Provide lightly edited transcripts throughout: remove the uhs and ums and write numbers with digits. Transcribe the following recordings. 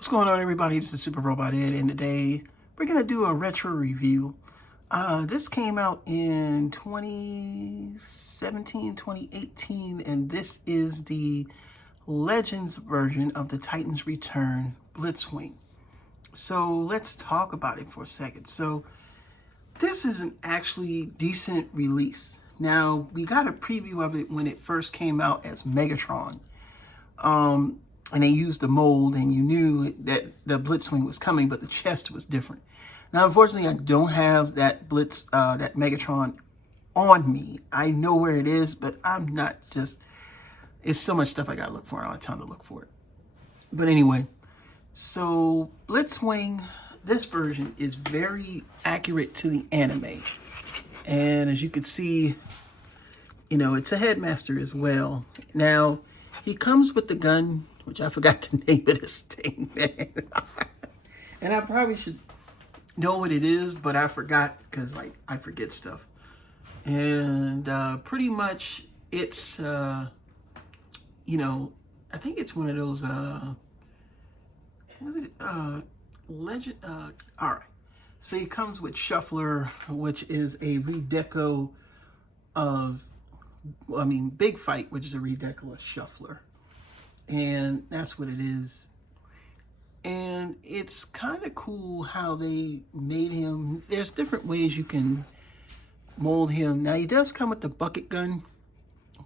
What's going on, everybody? This is Super Robot Ed, and today we're going to do a retro review. This came out in 2017, 2018, and this is the Legends version of the Titans Return Blitzwing. So let's talk about it for a second. So this is an actually decent release. Now, we got a preview of it when it first came out as Megatron. And they used the mold, and you knew that the Blitzwing was coming, but the chest was different. Now, unfortunately, I don't have that that Megatron on me. I know where it is, but I'm not just. It's so much stuff I gotta look for. I don't have time to look for it. But anyway, so Blitzwing, this version is very accurate to the anime, and as you can see, you know, it's a headmaster as well. Now, he comes with the gun, which I forgot the name of this thing, man. And I probably should know what it is, but I forgot because, like, I forget stuff. And pretty much it's, you know, I think it's one of those, what is it? Legend, all right. So he comes with Shuffler, which is a redeco of, Big Fight, which is a redeco of Shuffler. And that's what it is. And it's kind of cool how they made him. There's different ways you can mold him. Now, he does come with the bucket gun,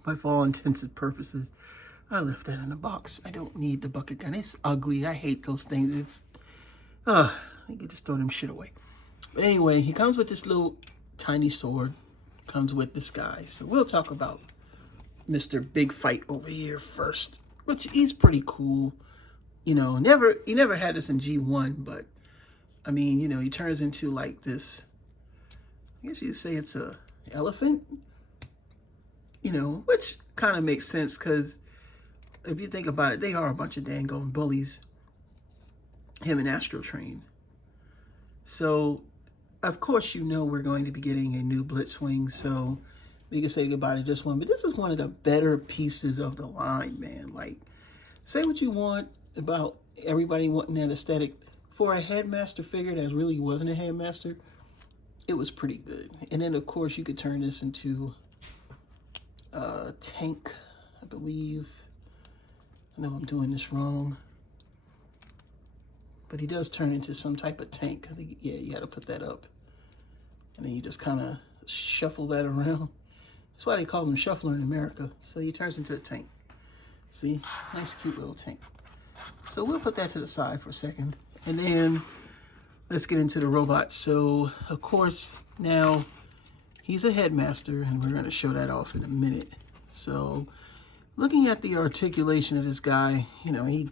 but for all intents and purposes, I left that in the box. I don't need the bucket gun. It's ugly. I hate those things. It's, I could just throw them shit away. But anyway, he comes with this little tiny sword. Comes with this guy. So we'll talk about Mr. Big Fight over here first, which he's pretty cool. You know, he never had this in G1, but I mean, you know, he turns into like this, I guess you'd say it's a elephant, you know, which kind of makes sense because if you think about it, they are a bunch of dang going bullies, him and Astro Train. So, of course, you know we're going to be getting a new Blitzwing, so we can say goodbye to this one. But this is one of the better pieces of the line, man. Like, say what you want about everybody wanting that aesthetic. For a headmaster figure that really wasn't a headmaster, it was pretty good. And then, of course, you could turn this into a tank, I believe. I know I'm doing this wrong. But he does turn into some type of tank. I think, yeah, you got to put that up. And then you just kind of shuffle that around. That's why they call him Shuffler in America. So he turns into a tank. See? Nice, cute little tank. So we'll put that to the side for a second. And then let's get into the robot. So, of course, now he's a headmaster, and we're going to show that off in a minute. So looking at the articulation of this guy, you know, he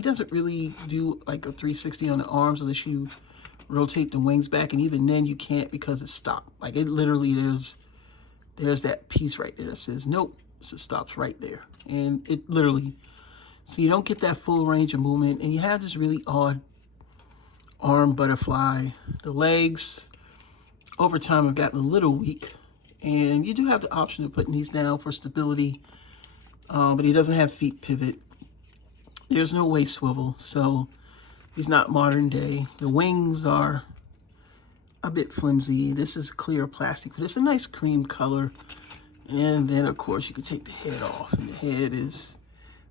doesn't really do like a 360 on the arms unless you rotate the wings back, and even then you can't because it's stopped. Like, it literally is, there's that piece right there that says nope, so it stops right there. And it literally, so you don't get that full range of movement, and you have this really odd arm butterfly. The legs over time have gotten a little weak, and you do have the option of putting these down for stability, but he doesn't have feet pivot. There's no waist swivel, so he's not modern day. The wings are a bit flimsy. This is clear plastic, but it's a nice cream color. And then, of course, you can take the head off, and the head is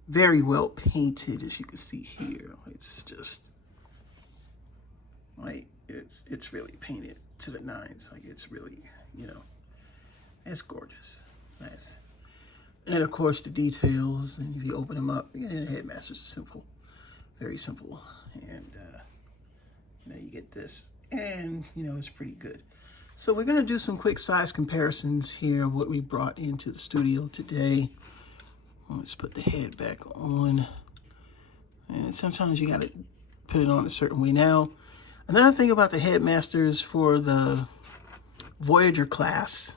very well painted, as you can see here. It's just like it's really painted to the nines. Like, it's really, you know, it's gorgeous. Nice. And of course, the details, and if you open them up, yeah, the headmasters are simple, very simple. And, you know, you get this, and, you know, it's pretty good. So we're going to do some quick size comparisons here of what we brought into the studio today. Let's put the head back on. And sometimes you got to put it on a certain way. Now, another thing about the headmasters for the Voyager class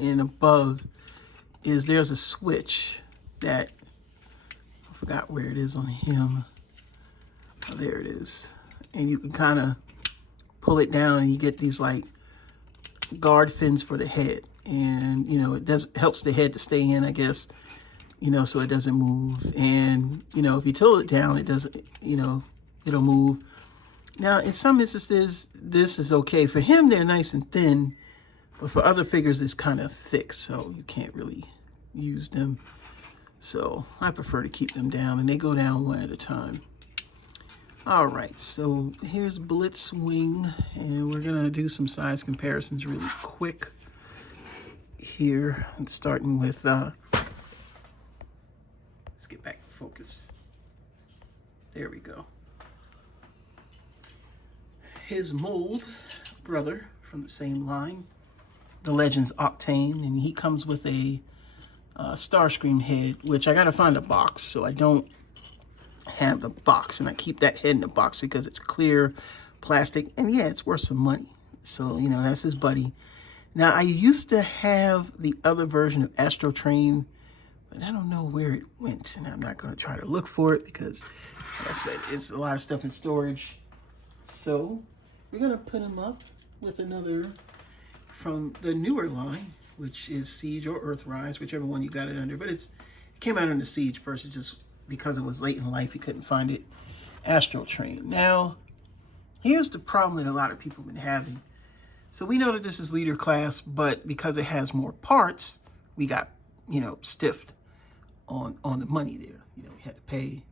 and above is there's a switch that, I forgot where it is on him. Oh, there it is. And you can kind of pull it down, and you get these like guard fins for the head. And, you know, it helps the head to stay in, I guess. you know, so it doesn't move. And, you know, if you tilt it down, it doesn't, you know, it'll move. Now, in some instances, this is okay. For him, they're nice and thin, but for other figures, it's kind of thick, so you can't really use them. So I prefer to keep them down, and they go down one at a time. All right, so here's Blitzwing, and we're gonna do some size comparisons really quick here. And starting with, let's get back to focus. There we go. His mold brother from the same line, the Legends Octane, and he comes with a Starscream head, which I gotta find a box, so I don't have the box, and I keep that head in the box because it's clear plastic, and yeah, it's worth some money. So, you know, that's his buddy. Now, I used to have the other version of Astro Train, but I don't know where it went, and I'm not going to try to look for it because, like I said, it's a lot of stuff in storage. So we're going to put him up with another from the newer line, which is Siege or Earthrise, whichever one you got it under. But it came out under Siege first. It just, because it was late in life, you couldn't find it. Astro Train. Now, here's the problem that a lot of people have been having. So we know that this is leader class, but because it has more parts, we got, you know, stiffed on the money there. You know, we had to pay,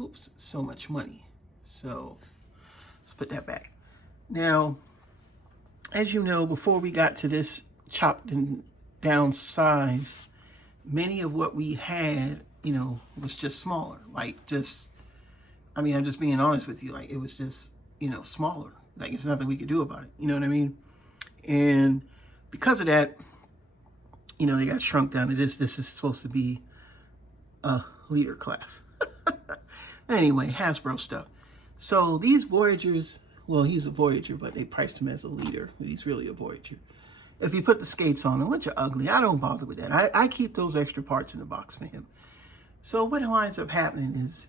oops, so much money. So let's put that back. Now, as you know, before we got to this chopped and down size, many of what we had, you know, was just smaller. Like, just, I mean, I'm just being honest with you. Like, it was just, you know, smaller. Like, there's nothing we could do about it. You know what I mean? And because of that, you know, they got shrunk down to this. This is supposed to be a leader class. Anyway, Hasbro stuff. So these Voyagers, well, he's a Voyager, but they priced him as a leader, but he's really a Voyager. If you put the skates on them, which are ugly, I don't bother with that. I keep those extra parts in the box for him. So what winds up happening is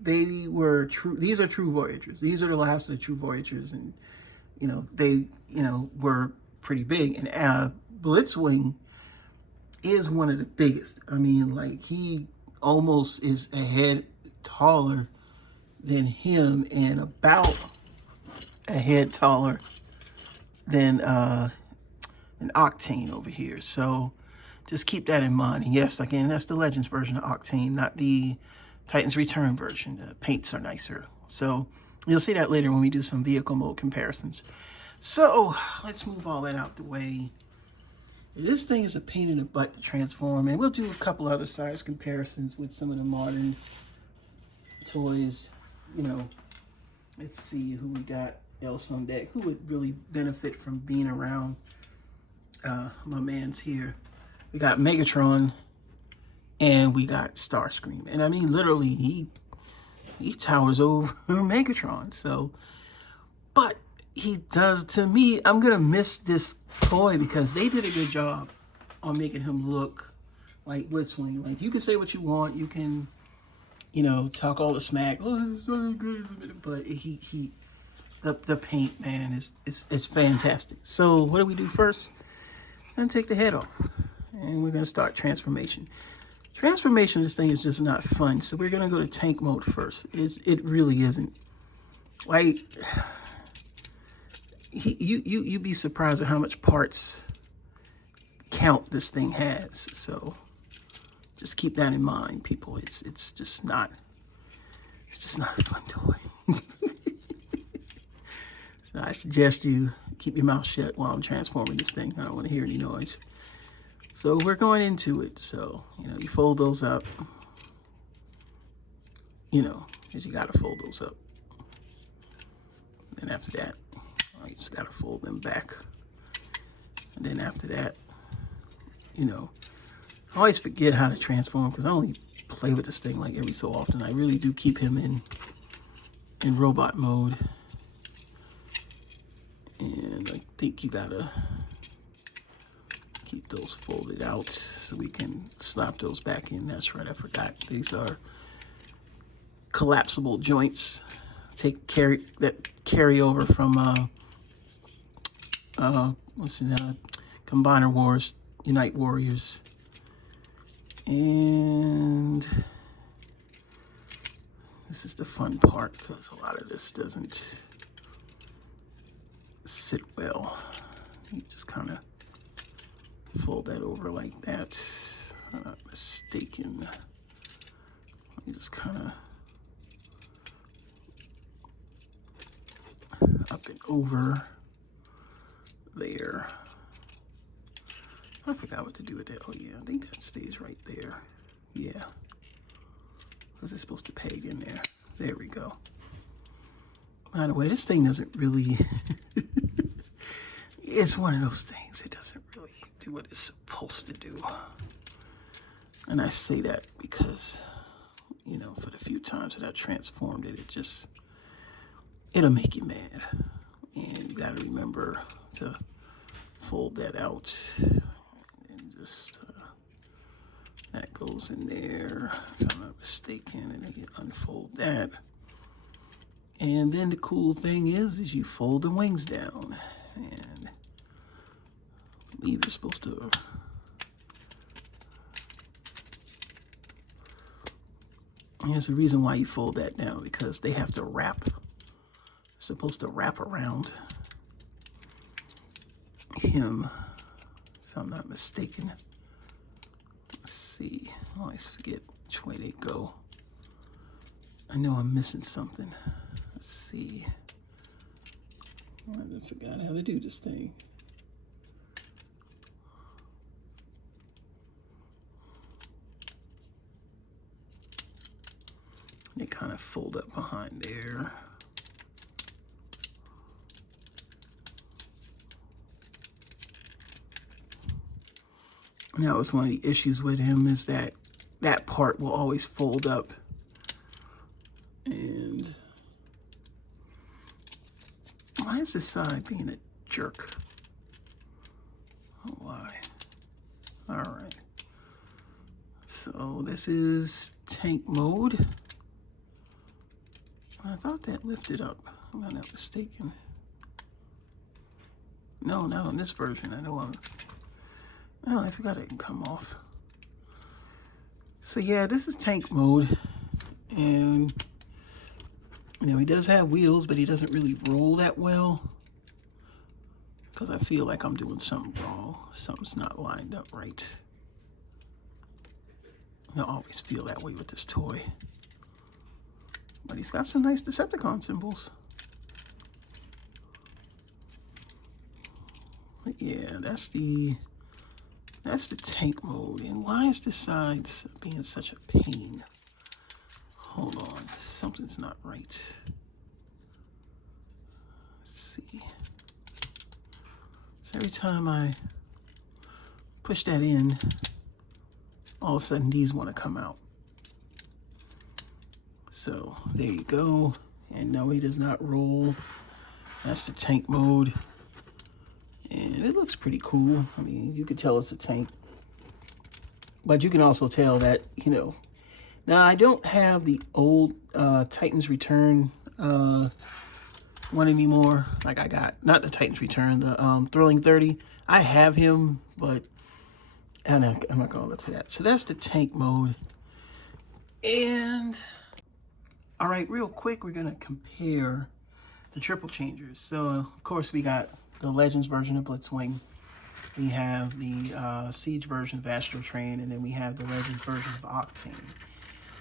they were true. These are true Voyagers. These are the last of the true Voyagers, and you know they, you know, were pretty big. And Blitzwing is one of the biggest. I mean, like, he almost is a head taller than him, and about a head taller than an Octane over here. So just keep that in mind. And yes, again, that's the Legends version of Octane, not the Titans Return version. The paints are nicer. So you'll see that later when we do some vehicle mode comparisons. So let's move all that out the way. This thing is a pain in the butt to transform, and we'll do a couple other size comparisons with some of the modern toys. You know, let's see who we got else on deck. Who would really benefit from being around my man's here. We got Megatron, and we got Starscream. And I mean, literally, he towers over Megatron. So, but he does, to me, I'm going to miss this toy because they did a good job on making him look like Blitzwing. Like, you can say what you want. You can, you know, talk all the smack. Oh, this is so good. But the paint, man, is fantastic. So what do we do first? I'm going to take the head off. And we're going to start transformation. Transformation of this thing is just not fun. So we're going to go to tank mode first. It really isn't. Like, you'd be surprised at how much parts count this thing has. So just keep that in mind, people. It's just not a fun toy. So I suggest you keep your mouth shut while I'm transforming this thing. I don't want to hear any noise. So we're going into it. So, you know, you fold those up. You know, because you got to fold those up. And after that, you just got to fold them back. And then after that, you know, I always forget how to transform because I only play with this thing like every so often. I really do keep him in robot mode. And I think you got to keep those folded out so we can slap those back in. That's right, I forgot. These are collapsible joints. Carry over from what's in Combiner Wars, Unite Warriors. And this is the fun part because a lot of this doesn't sit well. You just kind of fold that over like that. If I'm not mistaken. You just kind of up and over there. I forgot what to do with that. Oh yeah, I think that stays right there. Yeah. Was it supposed to peg in there? There we go. By the way, this thing doesn't really, it's one of those things. It doesn't really do what it's supposed to do. And I say that because, you know, for the few times that I transformed it, it'll make you mad. And you gotta remember to fold that out. And just, that goes in there, if I'm not mistaken, and then you unfold that. And then the cool thing is you fold the wings down. And I believe you're supposed to, here's the reason why you fold that down, because they have to wrap. They're supposed to wrap around him, if I'm not mistaken. Let's see. I always forget which way they go. I know I'm missing something. Let's see. I forgot how to do this thing. They kind of fold up behind there. And that was one of the issues with him, is that that part will always fold up. And why is this side being a jerk? Oh, why? All right. So this is tank mode. I thought that lifted up. Am I not mistaken? No, not on this version. I know oh, I forgot it can come off. So yeah, this is tank mode. And, you know, he does have wheels, but he doesn't really roll that well. Because I feel like I'm doing something wrong. Something's not lined up right. I always feel that way with this toy. But he's got some nice Decepticon symbols. But yeah, that's the tank mode. And why is this side being such a pain? Hold on, something's not right. Let's see. So every time I push that in, all of a sudden these want to come out. So there you go. And no, he does not roll. That's the tank mode. And it looks pretty cool. I mean, you can tell it's a tank. But you can also tell that, you know. Now, I don't have the old Titans Return one anymore. Like I got, not the Titans Return, the Thrilling 30. I have him, but I'm not going to look for that. So that's the tank mode. And, all right, real quick, we're going to compare the triple changers. So, of course, we got the Legends version of Blitzwing. We have the Siege version of Astro Train, and then we have the Legends version of Octane.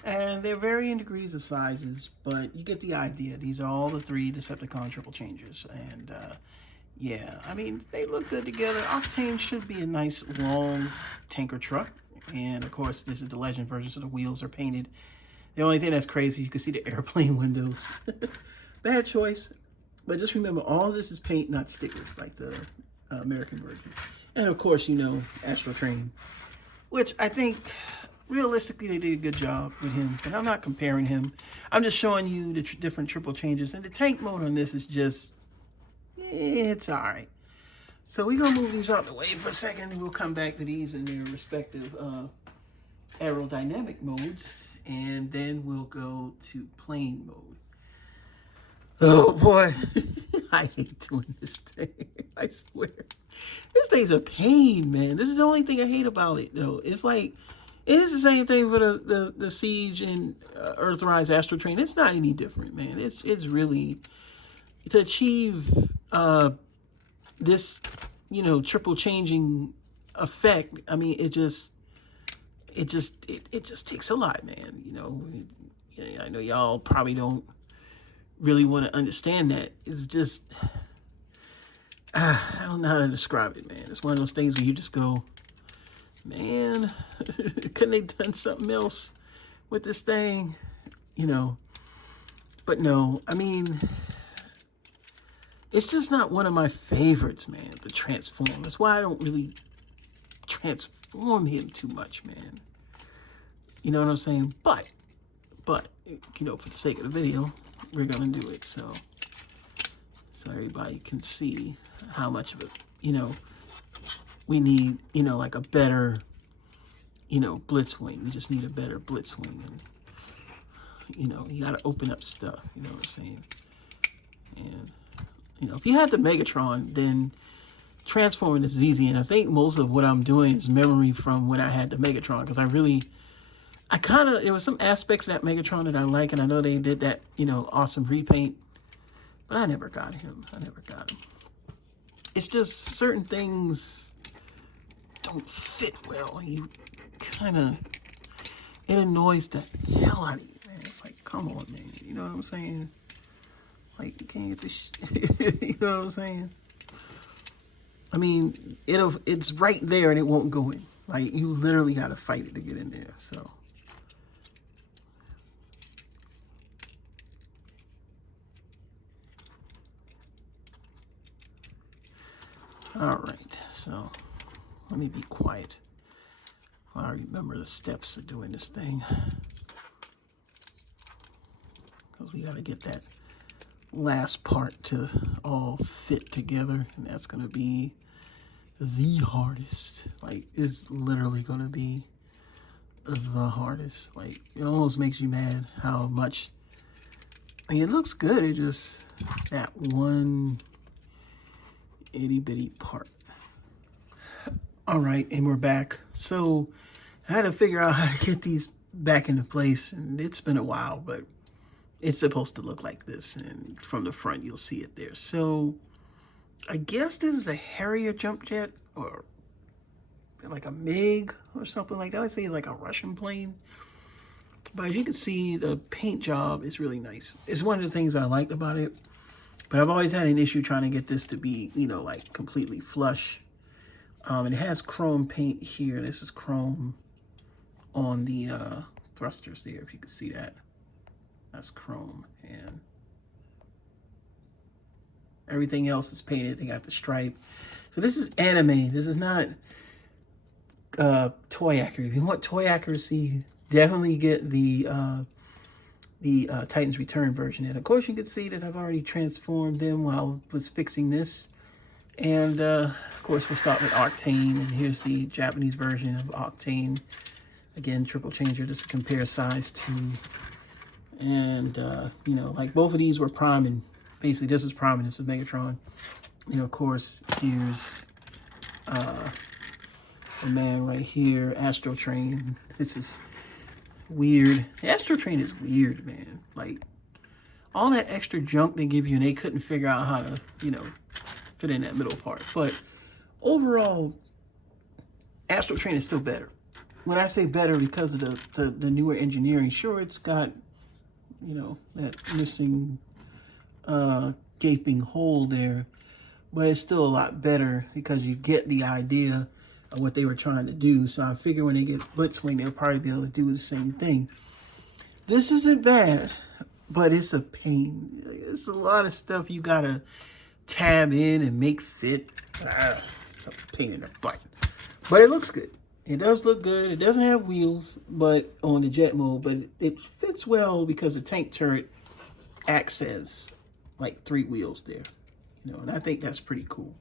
And they're varying degrees of sizes, but you get the idea. These are all the three Decepticon triple changers. And yeah, I mean, they look good together. Octane should be a nice long tanker truck. And of course, this is the Legend version, so the wheels are painted. The only thing that's crazy, you can see the airplane windows. Bad choice. But just remember, all this is paint, not stickers, like the American version. And of course, you know, Astro Train, which I think realistically they did a good job with him. But I'm not comparing him. I'm just showing you the different triple changes. And the tank mode on this is just, it's all right. So we're going to move these out the way for a second, and we'll come back to these in their respective aerodynamic modes. And then we'll go to plane mode. Oh boy, I hate doing this thing. I swear. This thing's a pain, man. This is the only thing I hate about it, though. It's like, It is the same thing for the Siege and Earthrise Astral Train. It's not any different, man. It's really to achieve this, you know, triple changing effect. I mean, it just takes a lot, man. You know, I know y'all probably don't really want to understand that. It's just I don't know how to describe it, man. It's one of those things where you just go, man, couldn't they done something else with this thing? You know, but no, I mean, it's just not one of my favorites, man, the transform. That's why I don't really transform him too much, man. You know what I'm saying? But, you know, for the sake of the video, we're going to do it. So everybody can see how much of it, you know, we need, you know, like a better, you know, Blitzwing. We just need a better Blitzwing. And, you know, you got to open up stuff, you know what I'm saying? And, you know, if you had the Megatron, then transforming is easy. And I think most of what I'm doing is memory from when I had the Megatron. Because there was some aspects of that Megatron that I like. And I know they did that, you know, awesome repaint. But I never got him. It's just certain things don't fit well. You kind of, it annoys the hell out of you, man. It's like, come on, man. You know what I'm saying? Like, you can't get this shit. You know what I'm saying? I mean, it's right there and it won't go in. Like, you literally got to fight it to get in there, so. All right, so let me be quiet. I remember the steps of doing this thing. Because we got to get that last part to all fit together. And that's going to be the hardest. Like, it's literally going to be the hardest. Like, it almost makes you mad how much. I mean, it looks good. It just, that one itty bitty part. All right, and we're back. So I had to figure out how to get these back into place, and it's been a while, but it's supposed to look like this, and from the front you'll see it there. So I guess this is a Harrier jump jet, or like a MiG or something like that. I think like a Russian plane. But as you can see, the paint job is really nice. It's one of the things I like about it. But I've always had an issue trying to get this to be, you know, like completely flush. And it has chrome paint here. This is chrome on the thrusters there, if you can see that. That's chrome. And everything else is painted. They got the stripe. So this is anime. This is not toy accurate. If you want toy accuracy, definitely get the Titan's Return version. And of course, you can see that I've already transformed them while I was fixing this. And of course, we'll start with Octane. And here's the Japanese version of Octane. Again, triple changer, just to compare size to. And, you know, like both of these were priming. Basically, this is priming. This is Megatron. You know, of course, here's a man right here, Astro Train. This is weird. Astro Train is weird, man. Like, all that extra junk they give you, and they couldn't figure out how to, you know, fit in that middle part. But overall, Astro Train is still better. When I say better, because of the newer engineering, sure, it's got, you know, that missing gaping hole there, but it's still a lot better because you get the idea of what they were trying to do. So I figure when they get Blitzwing, they'll probably be able to do the same thing. This isn't bad, but it's a pain. It's a lot of stuff you gotta tab in and make fit. It's a pain in the butt. But it looks good. It does look good. It doesn't have wheels, but on the jet mode, but it fits well because the tank turret acts as like 3 wheels there, you know, and I think that's pretty cool.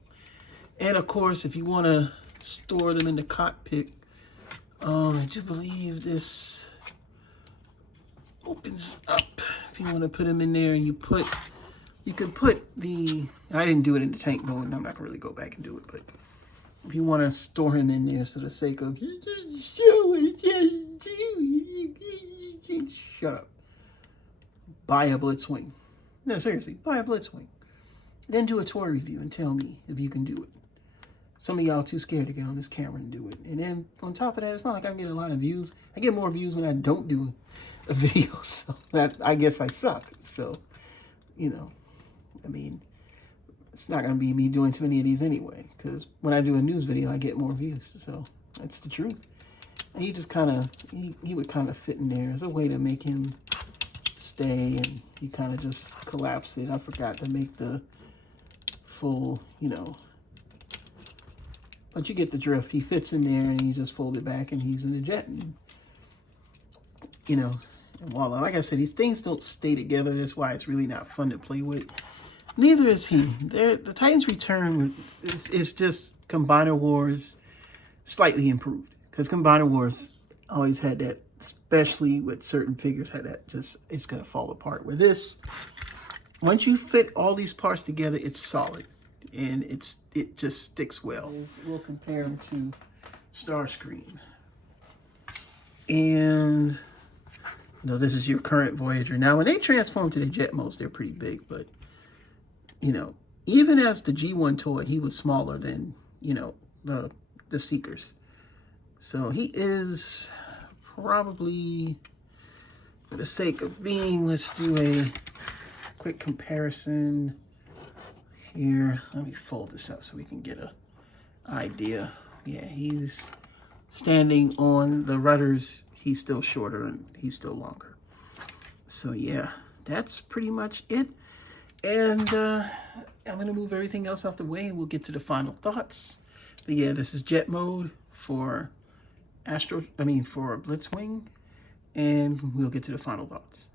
And of course, if you want to store them in the cockpit, I do believe this opens up. If you want to put them in there, and you can put the, I didn't do it in the tank mode, and I'm not gonna really go back and do it, but if you want to store him in there for the sake of shut up. Buy a Blitzwing. No, seriously, buy a Blitzwing. Then do a toy review and tell me if you can do it. Some of y'all too scared to get on this camera and do it. And then on top of that, it's not like I get a lot of views. I get more views when I don't do a video. So that, I guess I suck. So, you know, I mean, it's not going to be me doing too many of these anyway. Because when I do a news video, I get more views. So that's the truth. And he just kind of, he would kind of fit in there as a way to make him stay. And he kind of just collapsed it. I forgot to make the full, you know. But you get the drift. He fits in there and he just fold it back and he's in a jet. And, you know, and voila. Like I said, these things don't stay together. That's why it's really not fun to play with. Neither is he. The Titans Return is just Combiner Wars slightly improved. Because Combiner Wars always had that, especially with certain figures, had that just, it's going to fall apart. With this, once you fit all these parts together, it's solid. And it just sticks well. We'll compare them to Starscream. And, you know, this is your current Voyager. Now, when they transform to the jet modes, they're pretty big. But, you know, even as the G1 toy, he was smaller than, you know, the Seekers. So he is probably, for the sake of being, let's do a quick comparison. Here, let me fold this up so we can get an idea. Yeah, he's standing on the rudders. He's still shorter and he's still longer. So yeah, that's pretty much it. And I'm going to move everything else out the way and we'll get to the final thoughts. But yeah, this is jet mode for for Blitzwing. And we'll get to the final thoughts.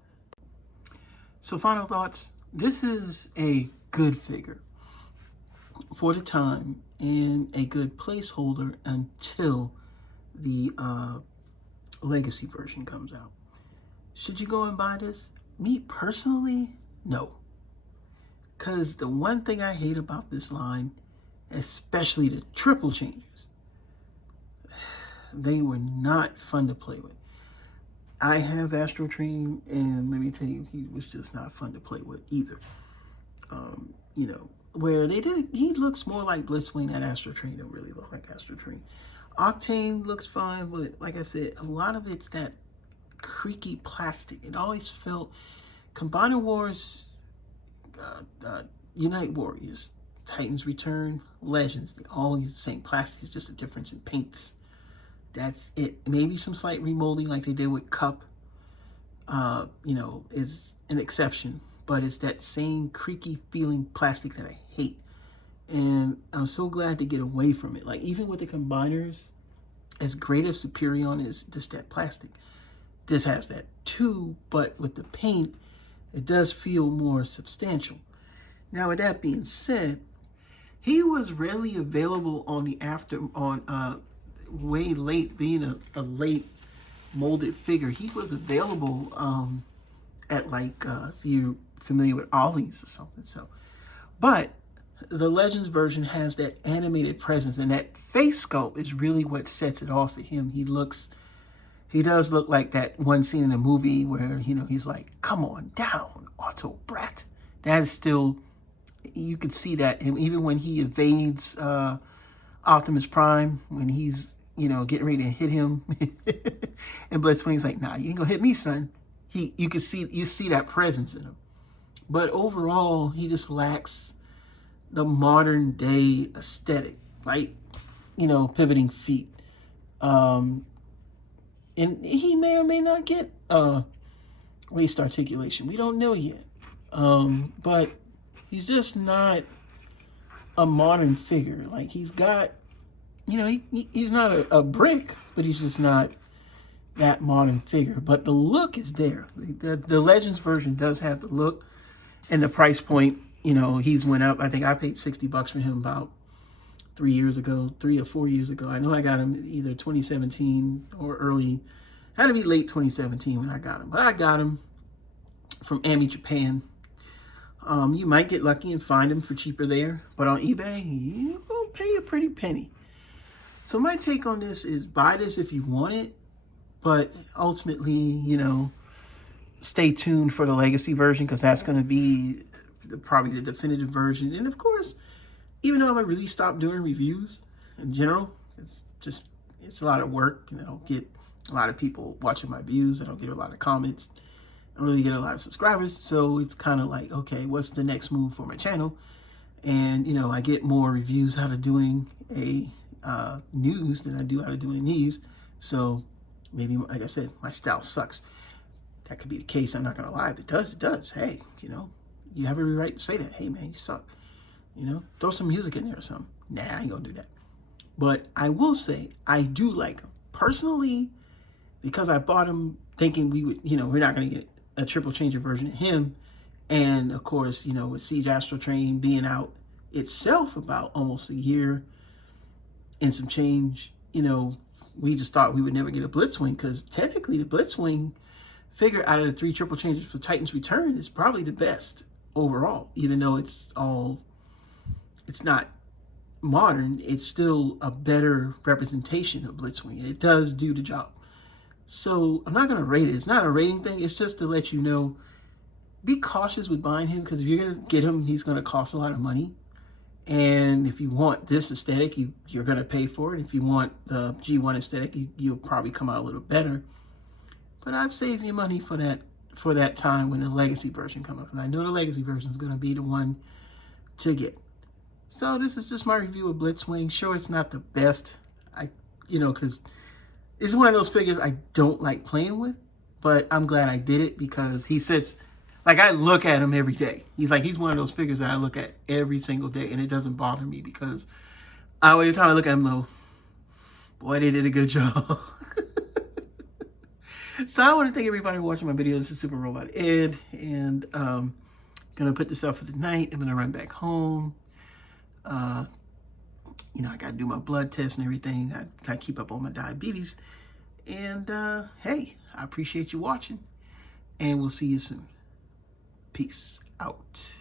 So final thoughts. This is a good figure for the time and a good placeholder until the legacy version comes out. Should you go and buy this? Me personally, no. Because the one thing I hate about this line, especially the triple changes, they were not fun to play with. I have Astro Train, and let me tell you, he was just not fun to play with either. You know, where they did, he looks more like Blitzwing than Astro Train. Don't really look like Astro Train. Octane looks fine, but like I said, a lot of it's that creaky plastic. It always felt Combiner Wars, Unite Warriors, Titans Return, Legends, they all use the same plastic. It's just a difference in paints. That's it. Maybe some slight remolding like they did with Cup, you know, is an exception. But it's that same creaky feeling plastic that I hate. And I'm so glad to get away from it. Like, even with the combiners, as great as Superion is, just that plastic. This has that too, but with the paint, it does feel more substantial. Now, with that being said, he was rarely available on the way late, being a late molded figure. He was available at like, if you're familiar with Ollie's or something. So, but the Legends version has that animated presence, and that face sculpt is really what sets it off for him. He does look like that one scene in the movie where, you know, he's like, come on down, Auto Brat. That is still, you could see that. And even when he evades Optimus Prime, when he's, you know, getting ready to hit him, and Blitzwing's like, nah, you ain't gonna hit me, son. You see that presence in him. But overall, he just lacks the modern day aesthetic, like, you know, pivoting feet. And he may or may not get waist articulation. We don't know yet. But he's just not a modern figure. Like, he's got, you know, he's not a brick, but he's just not that modern figure. But the look is there. The Legends version does have the look, and the price point, you know, he's went up. I think I paid $60 for him about 3 or 4 years ago. I know I got him either 2017 or early, had to be late 2017 when I got him. But I got him from Ami Japan. You might get lucky and find him for cheaper there, but on eBay, you're gonna pay a pretty penny. So my take on this is buy this if you want it, but ultimately, you know, stay tuned for the legacy version because that's going to be probably the definitive version. And of course, even though I really stopped doing reviews in general, it's a lot of work. You know, get a lot of people watching my views. I don't get a lot of comments. I don't really get a lot of subscribers. So it's kind of like, okay, what's the next move for my channel? And, you know, I get more reviews out of doing a news than I do out of doing these. So maybe, like I said, my style sucks. That could be the case. I'm not going to lie. If it does, it does. Hey, you know, you have every right to say that. Hey, man, you suck. You know, throw some music in there or something. Nah, I ain't going to do that. But I will say, I do like them. Personally, because I bought them thinking we would, you know, we're not going to get a triple changer version of him. And of course, you know, with Siege Astral Train being out itself about almost a year and some change, you know, we just thought we would never get a Blitzwing because technically the Blitzwing figure out of the 3 triple changes for Titan's Return is probably the best overall, even though it's not modern, it's still a better representation of Blitzwing, and it does do the job. So I'm not going to rate it. It's not a rating thing. It's just to let you know, be cautious with buying him because if you're going to get him, he's going to cost a lot of money. And if you want this aesthetic, you're going to pay for it. If you want the G1 aesthetic, you'll probably come out a little better. But I'd save you money for that time when the legacy version comes up. Because I know the legacy version is going to be the one to get. So this is just my review of Blitzwing. Sure, it's not the best, because it's one of those figures I don't like playing with. But I'm glad I did it because he sits, like I look at him every day. He's one of those figures that I look at every single day. And it doesn't bother me because every time I look at him though, boy, they did a good job. So I want to thank everybody for watching my video. This is Super Robot Ed, and gonna put this out for the night. I'm gonna run back home. You know, I gotta do my blood test and everything. I gotta keep up on my diabetes. And hey, I appreciate you watching, and we'll see you soon. Peace out.